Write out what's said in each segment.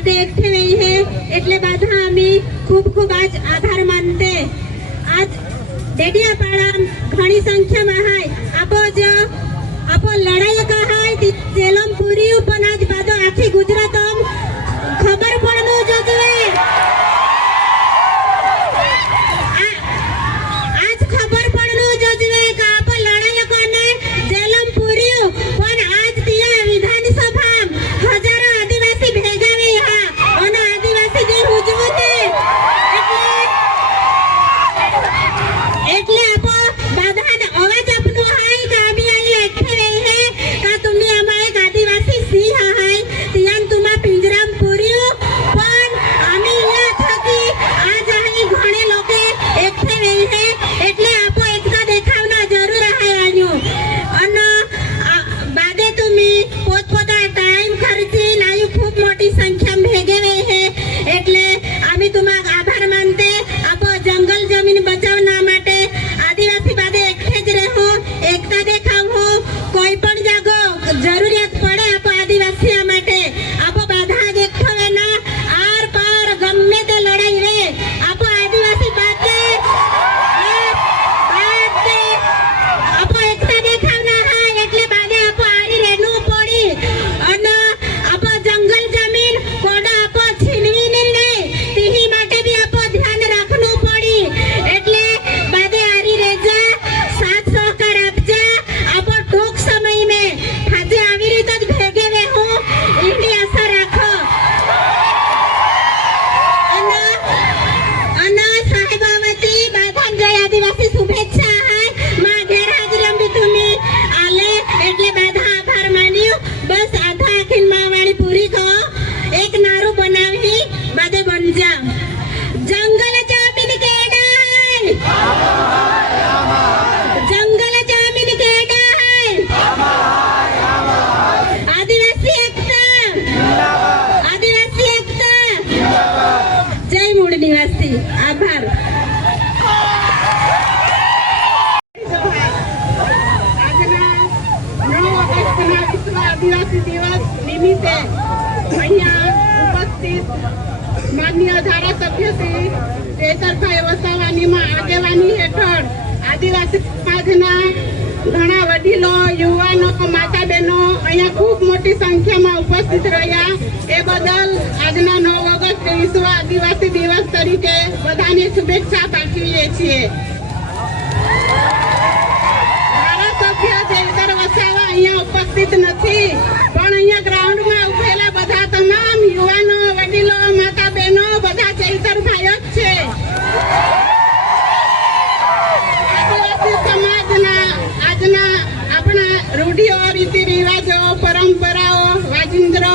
बाधे एकठे नहीं है એટલે बाधा आम्ही खूप खूप आज आभार मानते। आज डेडियापाड़ा घणी संख्या में हाय आपो लड़ाई का हाय जेलम पूरी पण आज बाधो आखी गुजरात खबर पड़नु जोतवे आज खबर पड़नु जोतवे का आपो लड़ाई कोने जेलम पूरी पण आज तिया विधानसभा हजारों आदिवासी भेगावे हा અને આદિવાસી જે ઉજવતે એટલે આપો બાધાને અવાજ આપનો હાય કે આમી આઈ એકઠે રહે કા તમે આમાં એક આદિવાસી સિંહ હાય ત્યાં તુમા પિંજરામ પૂર્યો પણ આમી અહીંયા થકી આજ અહીં ઘણે લોકે એકઠે રહે એટલે આપો એકતા દેખાવના જરૂર હાય આન્યો અને બાદે તમે પોતપોતા ટાઈમ ખર્ચી લાયુ ખૂબ મોટી સંખ્યામાં ભેગે રહે એટલે આમી તુમા આભાર માનતે આપો જંગલ જમીન બચાવના માટે आदिवासी बादे एकठे ज रहो एकता देखावो कोई पण जागो जरूरत पड़े आप आदिवासी माटे आप बाधा देखावे ना आर पार गम्मे ते लड़ाई रे आप आदिवासी बाते आप एकता देखावना हाय એટલે बादे आप आरी रेनु पड़ी અને आप जंगल जमीन कोडा आप छीनवी ने नहीं तीही माटे भी आप ध्यान રાખવું पड़ी એટલે बादे आरी रेजा साथ सहकार आपजा आपो टूंक समय में हाजे आवी रीते ज भेगे रहू एनी आशा राखो अना साहेबावती बाधान जय आदिवासी शुभेच्छा है मा गैरहाजरीम भी तुमी आले એટલે बाधा आभार मान्यो बस आधा अखिल मावाणी पूरी को एक नारू बनावी बादे बन जा जंगल जमीन केडाय जंगल जमीन केडा है आदिवासी एकता जय मूल निवासी आभार। आदिवासी दिवस निमित्ते અહીંયા ઉપસ્થિત માનનીય ધારાસભ્ય શ્રી ચેતરભાઈ વસાવાની આગેવાની હેઠળ આદિવાસી સમાજના ઘણા વડીલો યુવાનો માતા બહેનો અહીંયા ખૂબ મોટી સંખ્યામાં ઉપસ્થિત રહ્યા એ બદલ આજના 9 ઓગસ્ટ વિશ્વ આદિવાસી દિવસ તરીકે બધાને શુભેચ્છા પાઠવીએ છીએ। ધારાસભ્ય ચેતર વસાવા અહીંયા ઉપસ્થિત નથી પણ અહીંયા ગ્રાઉન્ડમાં ઉભેલા બધા તમામ યુવાનો વડીલો માતા બહેનો બધા ચૈતરભાઈ જ છે। આદિવાસી સમાજના આજના આપણા રૂઢિઓ રીતિ રિવાજો પરંપરાઓ વાજિંદ્રો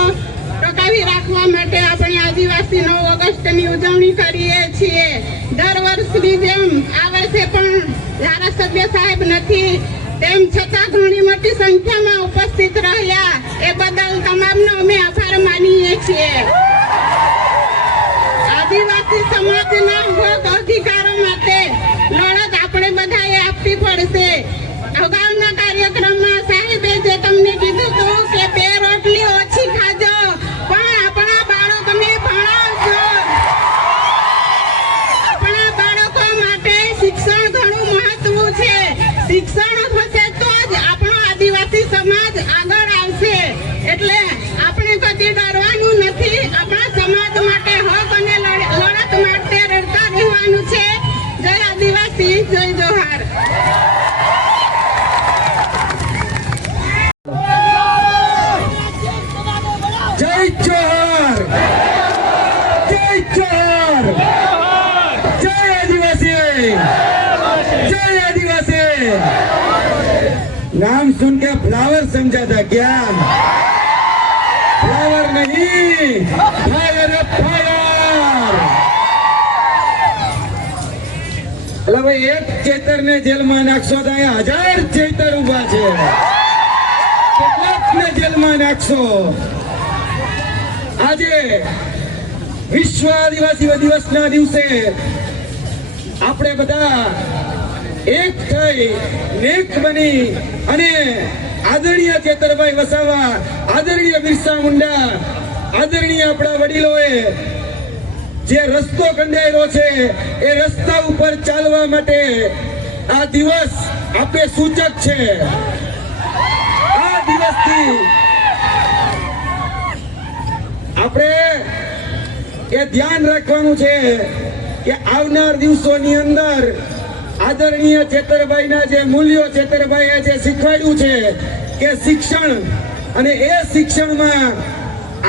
ટકાવી રાખવા માટે આપણે આદિવાસી 9 ઓગસ્ટની ઉજવણી કરીએ છીએ। દર વર્ષની જેમ આ વર્ષે પણ ધારાસભ્ય સાહેબ નથી તેમ છતાં ઘણી મોટી સંખ્યામાં ઉપસ્થિત રહ્યા એ બદલ તમામનો અમે આભાર માનીએ છીએ। આદિવાસી સમાજના હક અધિકારો માટે લડત આપણે બધાએ આપવી પડશે। અગાઉના કાર્યક્રમમાં સાહેબે જે તમને કીધું હતું કે 2 રોટલી ઓછી ખાજો પણ આપણા બાળકોને ભણાવજો। આપણા બાળકો માટે શિક્ષણ ઘણું મહત્વનું છે। શિક્ષણ હશે તો જ આપણો આદિવાસી સમાજ આગળ આવશે એટલે આપણે કદી ડરવાનું નથી। આપણા સમાજ માટે હક અને લડત માટે લડતા રહેવાનું છે। જય આદિવાસી જય જોહાર। जय जोहार जय जोहार जय आदिवासी जय आदिवासी। नाम सुन के फ्लावर समझा था क्या? फ्लावर नहीं फायर फायर। એટલે ભાઈ એક ચેતર ને જેલમાં નાખશો તો અહીંયા 1000 ચેતર ઉભા છે। કેટલાકને જેલમાં નાખશો। આજે વિશ્વ આદિવાસી દિવસના દિવસે આપણે બધા એક થઈ નેક બની અને આદરણીય ચેતરભાઈ વસાવા, આદરણીય બિરસા મુંડા આદરણીય આપણા વડીલોએ જે રસ્તો કંડાર્યો છે એ રસ્તા ઉપર ચાલવા માટે આ દિવસ આપે સૂચક છે. આ દિવસથી આપણે એ ધ્યાન રાખવાનું છે કે આવનાર દિવસોની અંદર આદરણીય ચેતરભાઈના જે મૂલ્યો ચેતરભાઈએ જે શીખવાડ્યું છે કે શિક્ષણ, અને એ શિક્ષણમાં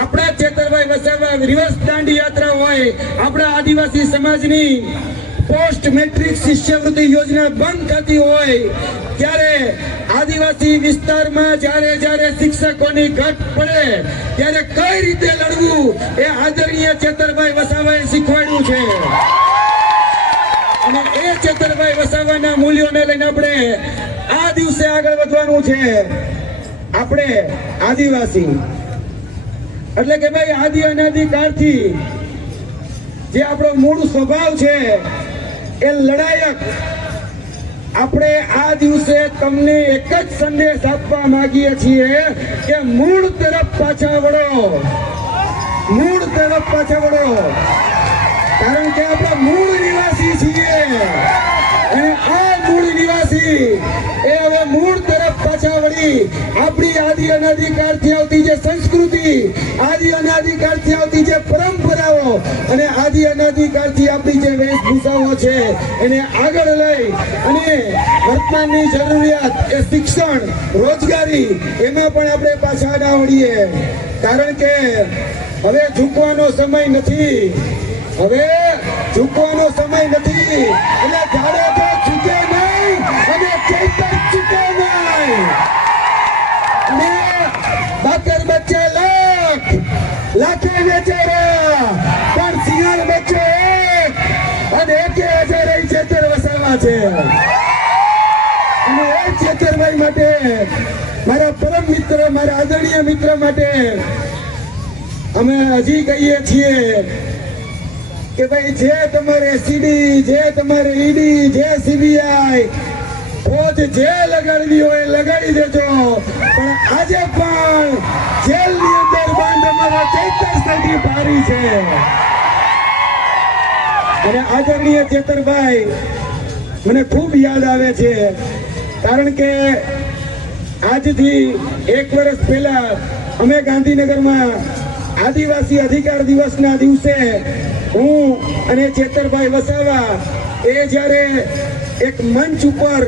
આપણા ચેતરભાઈ વસાવા રિવર્સ દાંડી યાત્રા હોય, આપણા આદિવાસી સમાજની પોસ્ટ મેટ્રિક શિષ્યવૃત્તિ યોજના બંધ થતી હોય ત્યારે આદિવાસી વિસ્તારમાં જ્યારે શિક્ષકોની ઘટ પડે ત્યારે કઈ રીતે લડવું એ આદરણીય ચેતરભાઈ વસાવાએ શીખવાડ્યું છે. અને એ ચેતરભાઈ વસાવાના મૂલ્યોને લઈને આપણે આ દિવસે આગળ વધવાનું છે. આપણે આદિવાસી એટલે કે ભાઈ આદિ અનાદિ કાળથી જે આપણો મૂળ સ્વભાવ છે એ લડાયક. આપણે આ દિવસે તમને એક જ સંદેશ આપવા માંગીએ છીએ કે મૂળ તરફ પાછા વળો, મૂળ તરફ પાછા વળો, કારણ કે આપણે મૂળ નિવાસી છીએ અને આ મૂળ નિવાસી એ હવે મૂળ તરફ પાછા વળી આપણી આદિ અનાદિકાળથી આવતી જે સંસ્કૃતિ, આદિ અનાદિકાળથી આવતી જે પરંપરાઓ અને આદિ અનાદિકાળથી આપણી જે વેશભૂષાઓ છે એને આગળ લઈ અને વર્તમાનની જરૂરિયાત એ શિક્ષણ, રોજગારી એમાં પણ આપણે પાછા ના વળીએ. કારણ કે હવે ઝૂકવાનો સમય નથી, હવે ઝૂકવાનો સમય નથી. એટલે જાડેજા ઝૂકે નહીં અને ચૈતર ઝૂકે નહીં. અને બાકર બચ્ચે લાખ, લાખે વેચે પણ સિંહણ બચ્ચે એક, અને એકે હજાર ચેતર વસાવા છે. અને એ ચેતરભાઈ માટે, મારા પરમ મિત્ર, મારા આદરણીય મિત્ર માટે અમે હજી કહીએ છીએ કે ભાઈ જે તમારે સીડી, જે તમારે ઈડી, જે સીબીઆઈ ફોજ જે લગાડવી હોય લગાડી દેજો, પણ આજે પણ જેલની અંદર બંધ અમારા ચૈતર સાહેબની ભારી છે. અને આદરણીય ચેતરભાઈ મને ખૂબ યાદ આવે છે, કારણ કે આજથી 1 વર્ષ પહેલા અમે ગાંધીનગરમાં આદિવાસી અધિકાર દિવસના દિવસે હું અને ચેતરભાઈ વસાવા એ જ્યારે એક મંચ ઉપર,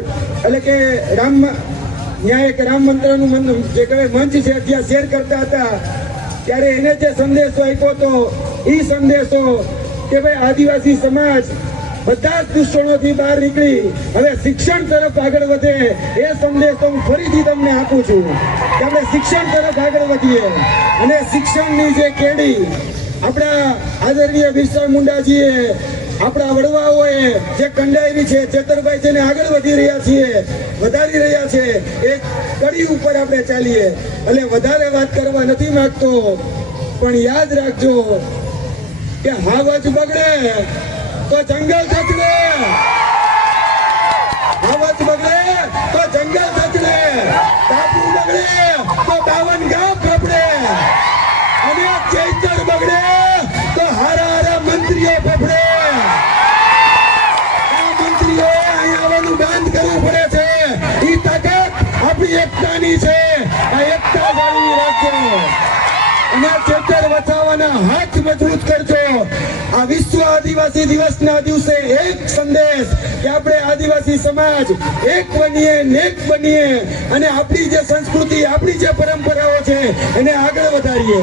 એટલે કે ત્યાં એક રામ મંત્રનું જે કહેવાય મંચ છે ત્યાં શેર કરતા હતા, ત્યારે એને જે સંદેશો આપ્યો હતો એ સંદેશો કે ભાઈ આદિવાસી સમાજ બધા જ દૂષણોથી બહાર નીકળી હવે શિક્ષણ તરફ આગળ વધે, એ સંદેશો હું ફરીથી તમને આપું છું કે આપણે શિક્ષણ તરફ આગળ વધીએ. અને શિક્ષણની જે કેડી આપણા આદરણીય બિરસા મુંડાજીએ, આપણા વડવાઓએ જે કંડાયેલી છે, ચેતરભાઈ જેને આગળ વધી રહ્યા છીએ, વધારી રહ્યા છે, એ કડી ઉપર આપણે ચાલીએ. એટલે વધારે વાત કરવા નથી માંગતો, પણ યાદ રાખજો કે હાવજ બગડે તો જંગલ થચડે, હાવજ બગડે તો જંગલ થચડે, ટાપુ બગડે તો 52 ગામ કપડે, અને ચૈતર બગડે તો હારા મંત્રીઓ ફફડે. આ મંત્રીઓ અહીંયા આવવાનું બંધ કરવું પડે છે. ઈ તાકાત આપણી એકતાની છે, આ એકતા જાળવી રાખજો અને ચેતર વસાવાના હાથ મજબૂત કરજો. આ વિશ્વ આદિવાસી દિવસના દિવસે એક સંદેશ કે આપણે આદિવાસી સમાજ એક બનીએ, નેક બનીએ અને આપણી જે સંસ્કૃતિ, આપણી જે પરંપરાઓ છે એને આગળ વધારીએ.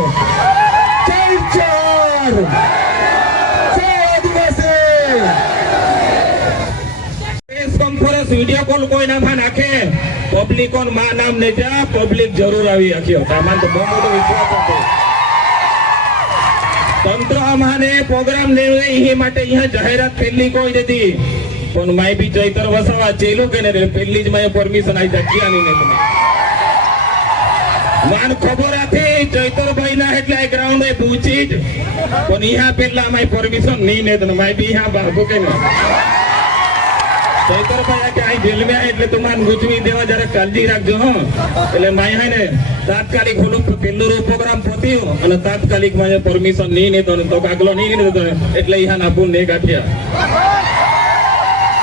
જય ચાર, જય આદિવાસી. પ્રેસ કોન્ફરન્સ વિડીયો કોલ કોઈ નામાં નાખે, પબ્લિક કોણ માં નામ ને જા, પબ્લિક જરૂર આવી આખી સામાન તો બહુ મોટો વિશ્વાસ હતો. તંત્ર અમાને પ્રોગ્રામ લેવે એ માટે અહીંયા જાહેરાત પહેલી કોઈ નથી, પણ માય બી ચૈતર વસાવા ચેલું કે ને પહેલી જ માય પરમિશન આવી જગ્યાની ને તમે માન ખબર હતી ચૈતરભાઈ ના એટલે આ ગ્રાઉન્ડ એ પૂછી જ, પણ અહીંયા પહેલા માય પરમિશન નહીં ને તો માય બી અહીંયા બાબુ કે ને ચૈતરભાઈ કે અહીં જેલ માં એટલે તમારે ગુજવી દેવા જરા કાળજી રાખજો હો એટલે માય હે ને તાત્કાલિક ઓલું પેલું પ્રોગ્રામ પત્યું અને તાત્કાલિક માય પરમિશન નહીં ને તો કાગલો નહીં ને એટલે ihan આપું ને ગાંઠિયા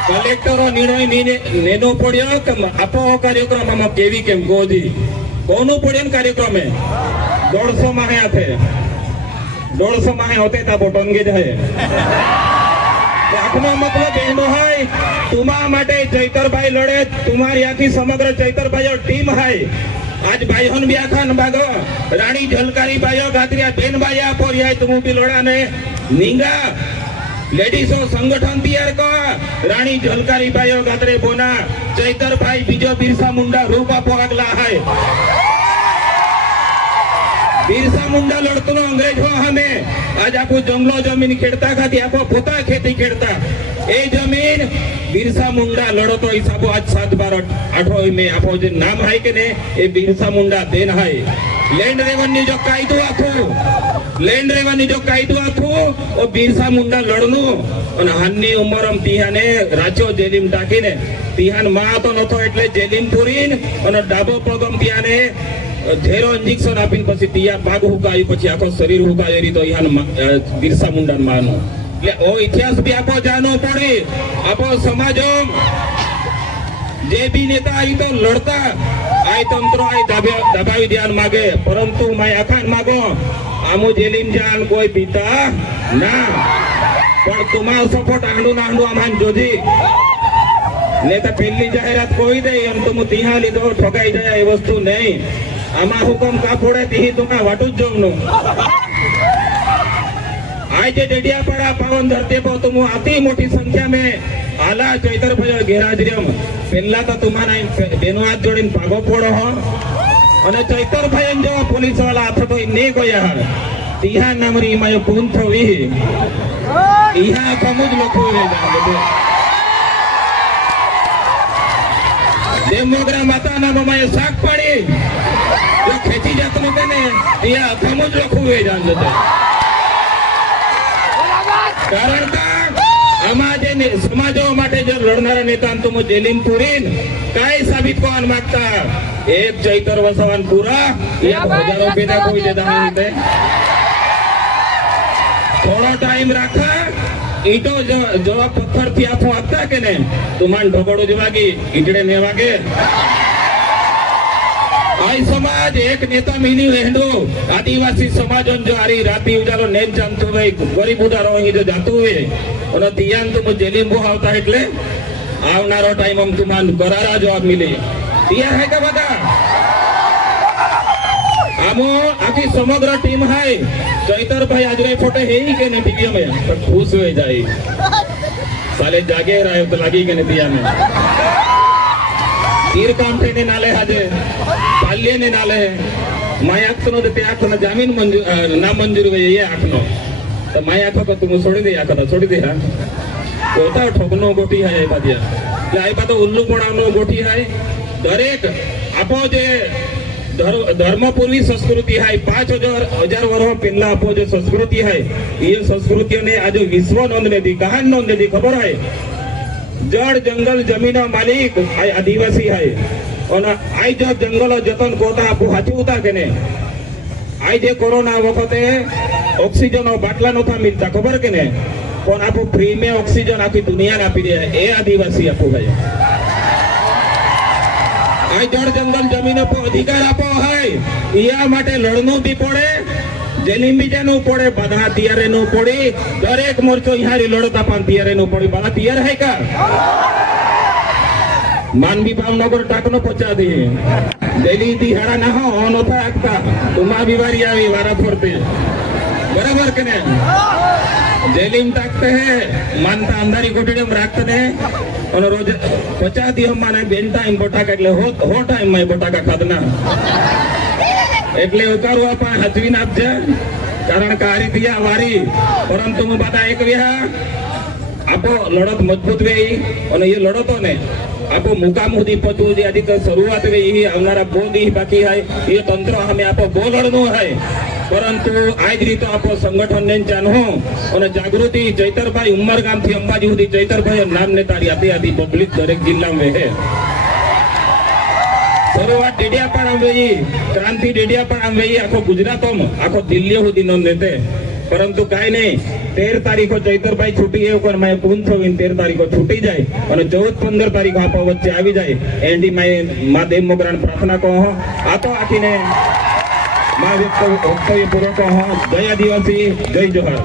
કલેક્ટરો નિર્ણય નેનો પડ્યો કે આપો કાર્યક્રમ આમાં કેવી કેમ ગોધી કોનું પડ્યો ને કાર્યક્રમે 150 માહે હાથે 150 માહે હોતે તા બોટનગે જાય આખનો મતલબ એનો હોય તુમા માટે ચૈતરભાઈ લડે તમારી આખી સમગ્ર ચૈતરભાઈઓ ટીમ હોય आज भाईहन भी आखा न बागो रानी झलकारी बायो गात्रिया बेन बाया पोरिया तुम भी लड़ा ने निंगा लेडीसो संगठन तैयार को रानी झलकारी बायो गात्रे बोना चैतर भाई बीजो बिरसा मुंडा रूपा पोगला है बिरसा मुंडा लड़तो अंग्रेज हो हमें आज आपको जंगलो जमीन खेड़ता खाती आपको पोता खेती खेड़ता ए जमीन बिरसा मुंडा लड़ो तो हिसाबो आज 7/12/8 में आपो जो नाम है के ने ए बिरसा मुंडा देन है लैंड रेवेन्यू जो कायदो आखो लैंड रेवेन्यू जो कायदो आखो ओ बिरसा मुंडा लड़नु અને હાનની ઉંમરમ તિહાને રાચો જેલીમ ટાકીને તિહાન માં તો નતો એટલે જેલીમ પૂરીન અને ડાબો પગમ તિહાને ઢેરો ઇન્જેક્શન આપીને પછી તિયા ભાગ હુકાયું પછી આખો શરીર હુકાય એરી તો ઈહાન બિરસા મુંડા માનો એટલે ઓ ઇતિહાસ બી આપો જાનો પડે આપો સમાજો જે બી નેતા આવી તો લડતા આય તંત્રો આય દબાવી ધ્યાન માગે પરંતુ માય આખાન માગો આમુ જેલીમ જાન કોઈ પીતા ના પણ તમારો સપોર્ટ આંડું નાંડું આમાં જોજી નેતા પેલી જાહેરાત કોઈ દે એમ તો હું તિહા લીધો ઠગાઈ જાય એ વસ્તુ નહીં આમાં હુકમ કા ફોડે તી તુમા વાટું જ જોનું आज डेडियापाड़ा पावन धरती पर तुम अति मोटी संख्या में आला चैतर भाई घेराजरियम पेला तो तुम्हारा बेनो हाथ जोड़ीने भागो पड़ो हो અને ચૈતર ભાઈ જો પોલીસ વાળા હાથ તો ને ગયા તિહા નામરી માય પૂન થવી ઈહા કમુજ લોકો રે દેમોગ્રા માતા નામ માય શાક પાડી જો ખેંચી જાત નો કે ને ઈહા કમુજ લોકો વે જાન જતે કારણ કે અમાજે સમાજો માટે જો લડનારા નેતા તો જેલીમ પૂરીન કાઈ સાબિત કોણ માંગતા एक चैतर वसवान पूरा एक हजारों पैदा कोई देता नहीं थोड़ा टाइम रखा ईटो जो पत्थर थी आपको आता के ने तुमान ढोकड़ो जवागी ईटड़े ने वागे आई समाज एक नेता मिनी हेंडो आदिवासी समाज जो आरी राती उजालो नेम जानतो भाई गरीब उदारो ही जो जातो हुए और तियान तुम जेलीम बो आवता એટલે આવનારો ટાઈમ हम तुमान करारा जवाब मिले दिया है का बता आमो आखी समग्र टीम है चैतर भाई आज रे फोटो है ही के ने टीवी में तो खुश हो जाए साले जागे रहे तो लगी के ने दिया में तीर कांठे ने नाले हाजे पाल्ये ने नाले माय आखनो देते आखनो जमीन मंजूर ना मंजूर वे ये आखनो तो माय आखो को तुम छोड़ दे आखो छोड़ दे हां कोता ठोकनो गोटी है ये बादिया लाई बा तो उल्लू पड़ानो गोटी है दरेक आपो जे धर्मपूर्वी संस्कृति है 5000 वर्ष पहला आपो जो संस्कृति है ये संस्कृति ने आज विश्व नोंद ने दी कहां नोंद ने दी खबर है जड़ जंगल जमीन मालिक है आदिवासी है और आई जो जंगल जतन कोता आपो हाचूता के ने आई जे कोरोना वखते ऑक्सीजन और बाटला नथा मिलता खबर के ने पण आपो फ्री में ऑक्सीजन आखी दुनिया ने आपी दे ए आदिवासी आपो भाई आई जड़ जंगल जमीन पर अधिकार आपो है या माटे लड़नु भी पड़े जेलीम भी जानु पड़े बधा तियारे नु पड़ी दरेक मोर्चो यहारी लड़ता पान तियारे नु पड़ी बधा तियार है का मानवी भावनगर टाकनो पचा दी जेली दी हड़ा ना हो ओनो था आकता तुमा बीमारी आवी वारा फरते बराबर कने जेलीम टाकते हैं मानता अंधारी कोठड़ी में रखते हैं और रोज 50 दी हम माने बेन टाइम बटाका એટલે હો ટાઈમ માં બટાકા ખાધના એટલે ઉતારો આપા હજવીન આપજે કારણ કે આ રીતિયા વારી પરંતુ હું બાતા એક વિહા આપો લડત મજબૂત વેઈ અને એ લડતો ને આપો મુકામ સુધી પહોંચવું જે આજી તો શરૂઆત વેઈ આવનારા બહુ દી બાકી है ये तंत्र हमें आपो बो लड़नो है પરંતુ આ જ રીતે આપણો સંગઠનને ચાનો અને જાગૃતિ ચૈતરભાઈ ઉમરગામથી અંબાજી સુધી ચૈતરભાઈ નામને તારી આતી આતી પબ્લિક દરેક જિલ્લામાં વહે શરૂઆત ડેડિયાપાડા વેઈ ક્રાંતિ ડેડિયાપાડા વેઈ આખો ગુજરાતમાં આખો દિલ્હી સુધી નો નેતે પરંતુ કાંઈ નહીં 13 તારીખો ચૈતરભાઈ છૂટી એવું કર માય પૂન થવીને 13 તારીખો છૂટી જાય અને 14-15 તારીખો આપણા વચ્ચે આવી જાય એન્ડી માય મા દેવ મોગરાને પ્રાર્થના કહો આ તો આખીને મા વક્તવ્ય પૂરો કહો જય આદિવાસી જય જોહાર